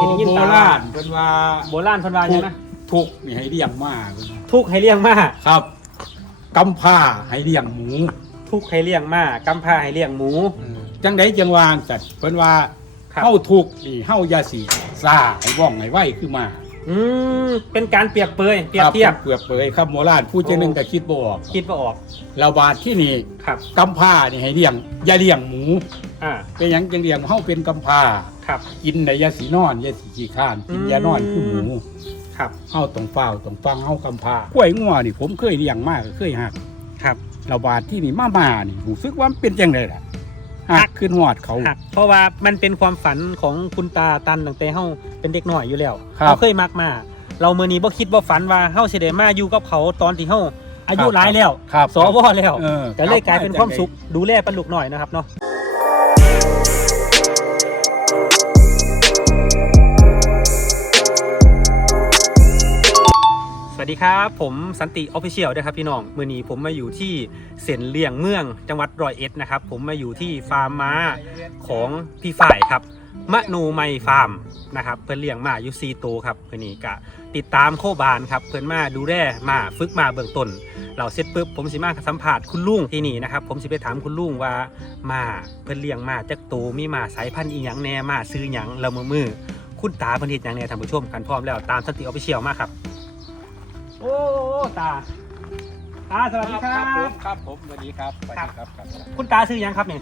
ที่ได้ยินโบตาราณเพิ่นว่าโบราณเพันวาใช่ไหมทุกข์นี่ให้เลี้ยงมาเพิ่นว่าทุกข์ให้เลี้ยงมาครับกำพร้าให้เลี้ยงหมูทุกข์ให้เลี้ยงมากำพร้าให้เลี้ยงหมูจังไดจังวางจัดเพิ่นว่าครับ เฮาทุกข์นี่เฮาอย่าสิซ่าให้ว่องให้ไวคือมาอืมเป็นการเปรียบเปยเปรียบเทียบคเปรียบเปรยครับโบราณผู้จังหนึงก็คิดบ่ออกคิดว่าออกเราบาดที่นี่ครับกำพร้านี่ให้เลี้ยงอย่าเลี้ยงหมู อ่าเป็นหยังจังเลี้ยงเฮาเป็นกำพร้า ครับ กินได้อยาสีนอนอยาสีขี้ข้านกินอืมอยานอนคือหมูครับเฮาต้องเฝ้าต้องฟังเฮากำพร้ากล้วยงัวนี่ผมเคยเลี้ยงมากเคยหักครับเราบาดที่นี่มามานี่รู้สึกว่ามันเป็นจังไดล่ะหักขึ้นหอดเขาหักเพราะว่ามันเป็นความฝันของคุณตาตันตั้งแต่เฮาเป็นเด็กน้อยอยู่แล้วครับเขาเคยมักมาเราเมื่อนี้บ่คิดบ่ฝันว่าเฮาสิได้มาอยู่กับเขาตอนที่เฮาอายุหลายแล้วครับสวแล้วเออก็เลยกลายเป็นความสุขดูแลปันลูกหน่อยนะครับเนาะ วัสดีครับ ผมสันติออฟฟิเชียลนะครับพี่น้องมือนี้ผมมาอยู่ที่เส้นเลี่ยงเมืองจังหวัดร้อยเอ็ดนะครับผมมาอยู่ที่ฟาร์มม้าของพี่ฝ่ายครับมะนูไมฟาร์มนะครับเพื่อนเลี้ยงมาอยู่ซีโตวครับเพื่อนนี่กะติดตามโคบานครับเพื่อนมาดูแลมาฝึกมาเบื้องต้นเราเสร็จปุ๊บผมสิมาสัมผัสคุณลุงที่นี่นะครับผมสิไปถามคุณลุงว่ามาเพิ่อนเลี้ยงมาจากโตมีมาสายพันธุ์อีหยังแน่มาซื้อหยังแล้วมือมือคุณตาเพิ่นเฮ็ดหยังแน่ท่านผู้ชมกันพร้อมแล้วตามสันติออฟฟิเชียลมาครับ โอ้ตาตาสวัสดีคครัรับผมบ ครับผมสวัสดีครับสวัสครัดีบครับครับ คุณตาซื้อหยังครับนี่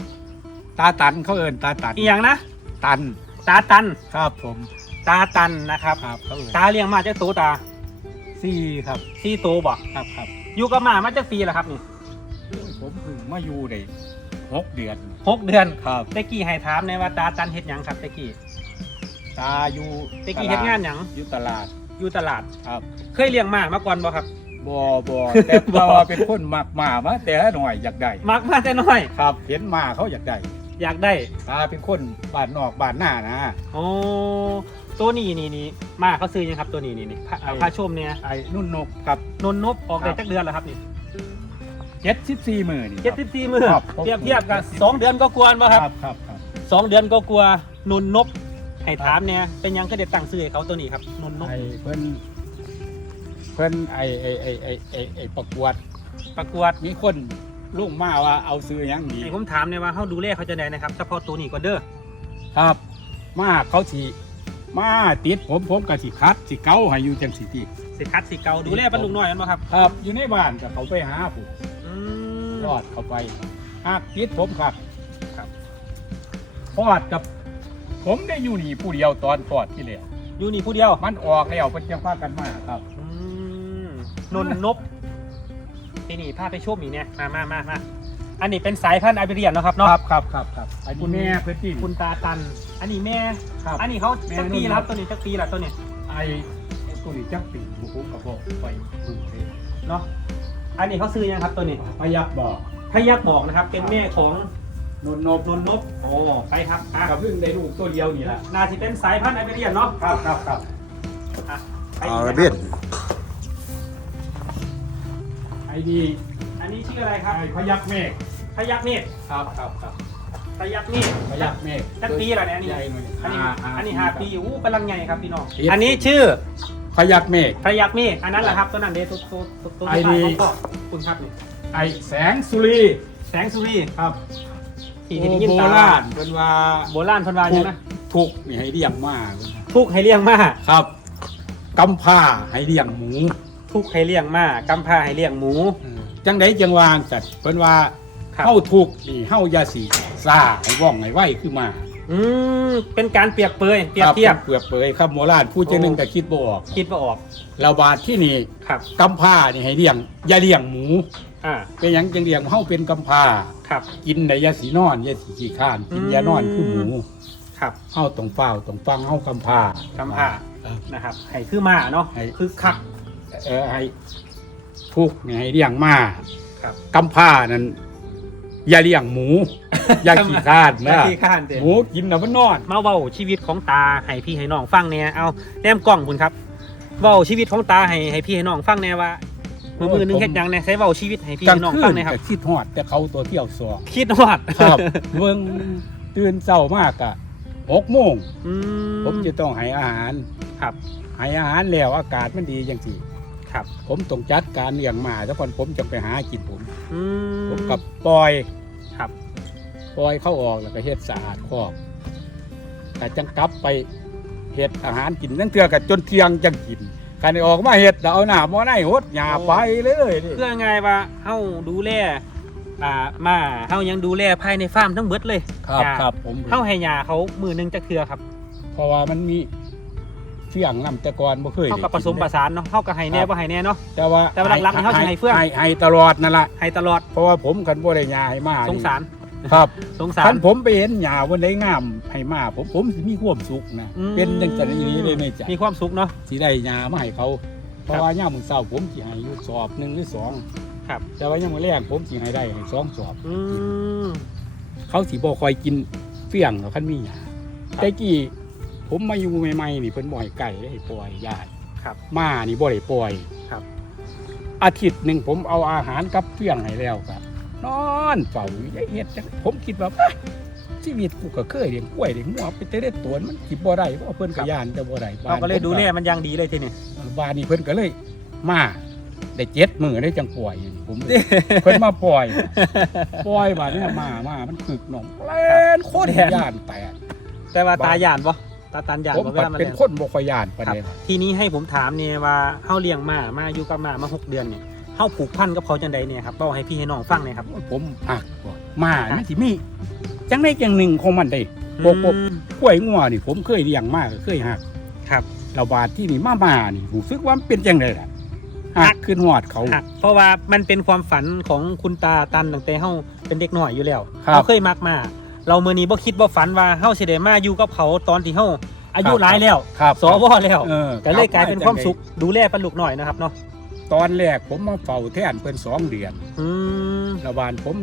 ตาตันเขาเอิ้นตาตันอีหยังนะตันตาตัน ครับผมตาตันนะครับ ครับเขาเอิ้นตาเลี้ยงมาจากโตตาซี่ครับซี่โตบ่ครับครับอยู่กับหมามาจากปีแล้วครับนี่ผมเพิ่งมาอยู่ได้หกเดือนหกเดือนครับ ตะกี้ให้ถามในว่าตาตันเฮ็ดหยังครับตะกี้ตาอยู่ตะกี้เฮ็ดงานหยังอยู่ตลาด อยู่ตลาด ครับ เคยเลี้ยงหมามาก่อนบ่ครับบอบอแต่บ่ ว่าเป็นคนมักหมามาแต่หน่อยอยากได้มักมาแต่น้อย ครับ เห็นหมาเขาอยากได้อยากได้ตาเป็นคนบ้านนอกบ้านหน้านะ อ๋อตัวนี้นี่นี่มาเขาซื้อยังครับตัวนี้นี่นี่พระไอ้พระชมเนี่ยไอ้นุ่นนกครับ นนนบออกได้ครับ จักเดือนแล้วครับนี่เจ็ดสิบสี่หมื่นเจ็ดสิบสี่มือครับ เทียบเทียบกับสองเดือนก็กวนบ่ครับครับครับครับสองเดือนก็กลัวนนนบ ให้ถามเนี่ยเป็นหยังก็เด็ดตั้งซื้อให้เขาตัวนี้ครับนนนบไอ้เพิ่นเพิ่นไอ้ไอ้ไอ้ไอ้ไอ้ไอ้ประกวดประกวดมีคนลุงมาว่าเอาซื้อหยังดีให้ผมถามเนี่ยว่าเขาดูแลเขาจะได้นะครับเฉพาะตัวนี้ก็เด้อครับ มาเขาสิมาติดผมผมก็สิคัดสิเก้าให้อยู่จังสิติสิคัดสิเกาดูแลบรรลุน้อยกันบ่ครับครับ อยู่ในบ้านก็เขาไปหาผู้อืม รอดเข้าไปหากติดผมครับครับพอดกับ ผมได้อยู่นี่ผู้เดียวตอนพอดที่แล้วอยู่นี่ผู้เดียวมันออกแล้วเพิ่นจังพากันมาครับอืมนนนบที่นี่พาไปชมอีกเนี่ยมามามามาอันนี้เป็นสายพันธุ์ไอเบเรียนเนาะครับคเนาะรับครับครับครับอันนี้แม่เพิ่นที่คุณตาตัน อันนี้แม่ครับอันนี้เขาแม่จักปีนนท์แล้วครับตัวนี้จักปีแล้วตัวนี้ไอ้ตัวนี้จักปีบุกกระบอกไปดูเองเนาะอันนี้เขาซื้อยังครับตัวนี้พยักบอกพยักบอกนะครับ เป็นแม่ของ นนนบนนนบโอ้ไปครับอะกับพึ่งได้ลูกตัวเดียวนี่แหละน่าจะเป็นสายพันธุ์ไอเบเรียนเนาะครับครับครับอะไปอาอีกรานะเบียนไอ้นี่อันนี้ชื่ออะไรครับไอ้พยักเมฆพยักเมฆครับครับครับพยักเมฆพยักเมฆจักปีอะไรเนี่ยอันนี้ใหญ่หน่อยอันนี้าอันนี้ห้าปีอู้กำลังใหญ่ครับพี่น้องเอฟอันนี้ชื่อพยักเมฆพยักเมฆอันนั้นแหละครับตัวนั้นเดตัวตัวตัวตัวไอ้ที่นี่ขายของพ่อคุณครับนี่ไอ้แสงสุรีแสงสุรีครับ ที่โบที่ได้ยินตาราณเป็นว่าโบราณเพันวาใช่ไหมทุกข์นี่ให้เลี้ยงมาทุกข์ให้เลี้ยงมาครับกำผ้าให้เลี้ยงหมูทุกข์ให้เลี้ยงมากำพร้าให้เลี้ยงหมู จังไดจังวางจัดเพิ่นว่าครับ เฮาทุกข์นี่เฮาอย่าสิซ่าให้ว่องให้ไวคือมาอืมเป็นการเปรียบเปยเปรียบเทียบเปรียบเปรยครับโบราณผู้จังหนึงก็คิดบ่ออกคิดว่าออกเราบาดที่นี่ครับกำผ้านี่ให้เลี้ยงอย่าเลี้ยงหมู อ่าเป็นหยังจังเลี้ยงเฮาเป็นกำผ้าครับ กินได้อยาสีนอนอยาสีขี้ข้าน กินอืมยานอนคือหมูครับเฮาต้องเฝ้าต้องฟังเฮากำผ้ากำพร้าครับนะครับให้คือมาเนาะให้คือคักเออให้ทุกข์นี่ให้เลี้ยงมาครับกำผ้านั้นอย่าเลี้ยงหมู อย่าขี้ข้านนานะทีข้านเต็หมูกินน่ะมันนอน มาเว้าชีวิตของตาให้พี่ให้น้องฟังเนี่ยเอาแนมกล้องคุณครับเว้าชีวิตของตาให้ให้พี่ให้น้องฟังแน่ว่า มือมือหนึงเฮ็ดหยังเนี่ยใช้เว้าชีวิตให้พี่กลางให้น้องคืฟังนแน่ครับ ก็คิดฮอดแต่เขาตัวเที่ยวสองคิดฮอดครับ เบิ่งตื่นเช้ามากอะหกโมงอืม ผมจะต้องให้อาหารครับ ให้อาหารแล้วอากาศมันดีจังสิครับผมต้องจัดการเลี้ยงหมาแล้วก่อนผมจะไปหากินผม อืม ผมกับปล่อยครับ ปล่อยเข้าออกแล้วก็เฮ็ดสะอาดคอกแต่จังกลับไปเฮ็ดอาหารกินนั่นเทื่อกับจนเที่ยงจังกิน การออกมาเฮ็ดแล้วเอาหน้าบ่ได้หดหญ้าไปเลยนี่เพื่อไงว่าเฮาดูแลอ่ามาเฮายังดูแลภายในฟาร์มทั้งเบิดเลยครับหญ้าครับผมเฮาให้ยาเขามือหนึงจักเทื่อครับเพราะว่ามันมีเฟียงนำแต่ก่อนบ่เคยเฮากับผสมผสานเนาะเฮาก็ให้แน่บ่ให้แน่เนาะแต่ว่าแต่ว่าหลักๆนี่เขาสิให้เฟื่องให้ให้ตลอดนั่นล่ะให้ตลอดเพราะว่าผมกันบ่ได้ยาให้มาสงสาร ครับสงสาคัรนผมไปเห็นหญ้าวันใดงามให้มาผมผมสิมีความสุขนะอืม เป็นจังซั่นอีหลีเลยแม่จ้ะมีความสุขเนาะ สิได้หญ้ามาให้เขาเพราะว่ายามมื้อเช้าผมสิให้อยู่สอบหนึ่งหรือสองครับ แต่ว่ายามมื้อแรกผมสิให้ได้ให้สองสอบ อืม เขาสิบ่ค่อยกินเฟี้ยงหรอกคันมีหญ้าครับแต่กี้ผมมาอยู่ใหม่ๆนี่เพิ่นบ่ให้ไก่ได้ปล่อยยายครับมานี่บ่ได้ปล่อยครับ อาทิตย์หนึ่งผมเอาอาหารกับเฟี้ยงให้แล้วครับ นอนเฝ้าอยู่ได้เฮ็ดจังผมคิดว่าอะชีวิตกูก็เคยเลี้ยงกล้วยเลี้ยงงัวไปแต่ได้ตัวมันสิบ่ได้เพราะเพิ่นก็ย่านแต่บ่ได้เราก็เลยดูแลมันอย่างดีเลยทีนี้บ้านนี้เพิ่นก็เลยมาได้เจ็ดมื้อได้จังปล่อยผมเพิ่นมาปล่อยปล่อยบาดเนี่ยมามามันคึกหนองแล่นโคตรย่านแตกแต่ว่าบ้าตาหยานบ่ตาตันหยานผมบ่เวลามันเป็นเลี้ยงคนบ่ค่อยย่านปานครับใดทีนี้ให้ผมถามเนี่ยว่าเฮาเลี้ยงหมามาอยู่กับหมามาหกเดือนเนี่ย เฮาผูกพันกับเขาจังใดเนี่ยครับเล่าให้พี่ให้น้องฟังหน่อยครับ ผมหักบ่มามันสิมีจังไดจังหนึ่งของมันได้ปกปกอืมกล้วยงัวนี่ ผมเคยเลี้ยงมาก็เคยหักครับเราบาดที่นี่มามานี่รู้สึกว่ามันเป็นจังไดล่ะหักขึ้นหอดเขาหักเพราะว่ามันเป็นความฝันของคุณตาตันตั้งแต่เฮาเป็นเด็กน้อยอยู่แล้วครับเราเคยมักมาเรามื้อนี้บ่คิดบ่ฝันว่าเฮาสิได้มาอยู่กับเขาตอนที่เฮาอายุหลายแล้วครับสวแล้วเออก็เลยกลายเป็นความสุขดูแลเป็นลูกน้อยนะครับเนาะ ตอนแรกผมมาเฝ้าแทนเพิ่นสองเดือนอืมระบานผม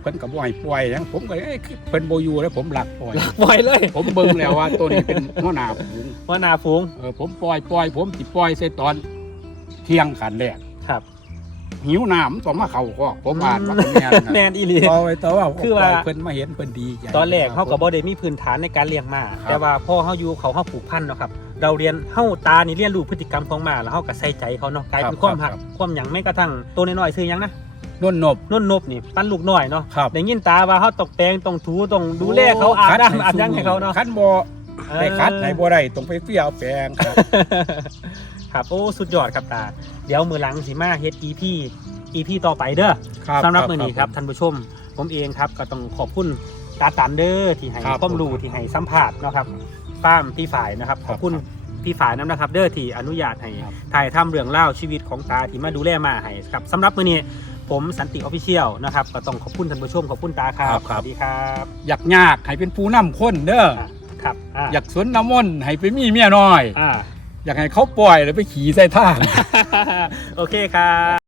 เพิ่นก็บ่ให้ปล่อยหยังผมก็เอ้ยคือเพิ่นบ่อยู่แล้วผมหลักปล่อยปล่อยเลยผมเบิ่งแล้วว่าตัวนี้เป็นหัวหน้าฝูงว่าหนาฟูงเออผมปล่อยปล่อย ผมสิปล่อยใส่ตอนเที่ยงขันแรกครับหิวน้ำต้องมาเข้าคอกผมอ่านว่าเป็นแม่นแมนะนอีหลีปล่อยแต่ว่าคือว่า ปล่ยเพิ่นมาเห็นเพิ่นดีใจ ตอนแรกเขากับบ่ได้มีพื้นฐานในการเลี้ยงหมา ครับ แต่ว่าพ่อเขาอยู่เขาเขาผูกพันเนาะครับ เราเรียนเฮาตานี่เรียนรู้พฤติกรรมของหมาแล้วเฮาก็ใส่ใจเขาเนาะกลายเป็นความหักความหยังไม่กระทั่งตัวน้อยๆซื้อหยังนะนนนบนุ่นนบนี่ปั้นลูกน้อยเนาะครับได้ยินตาว่าเฮาตกแต่งต้องถูต้องดูแลเขาอาบน้ำอาบยังให้เขาเนาะคันบ่ได้คัดให้บ่ได้ต้องไปเฟี้ยวแปลงครับ ครับโอ้สุดยอดครับตา เดี๋ยวมือหลังสิมาเฮ็ด EP EP ต่อไปเด้อสำหรับมื้อนี้ครับท่านผู้ชม ผมเองครับก็ต้องขอบคุณตาตันเดอร์ที่ให้ครับความรู้ที่ให้สัมภาษณ์เนาะครับ ป้ามพี่ฝ่ายนะครับคขรับอบคุณพี่ฝ่ายน้ำนะครับ เดอร์ที่อนุญาตให้ครับถ่ายทำเรื่องเล่าวชีวิตของตาที่มาดูแลมาให้ครับสำหรับมื้อนี้ผมสันติออฟฟิเชียลนะครับก็ต้องขอบคุณท่านผู้ชมขอบคุณตาครับสวัสดีครับอยากยากให้เป็นผู้นำคนเด้ออะครับอ่าอยากสวนน้ำมนต์ให้ไปมีเมียน้อยอ่าอยากให้เขาปล่อยแล้วไปขี่ใส่ท่างโอเคครับ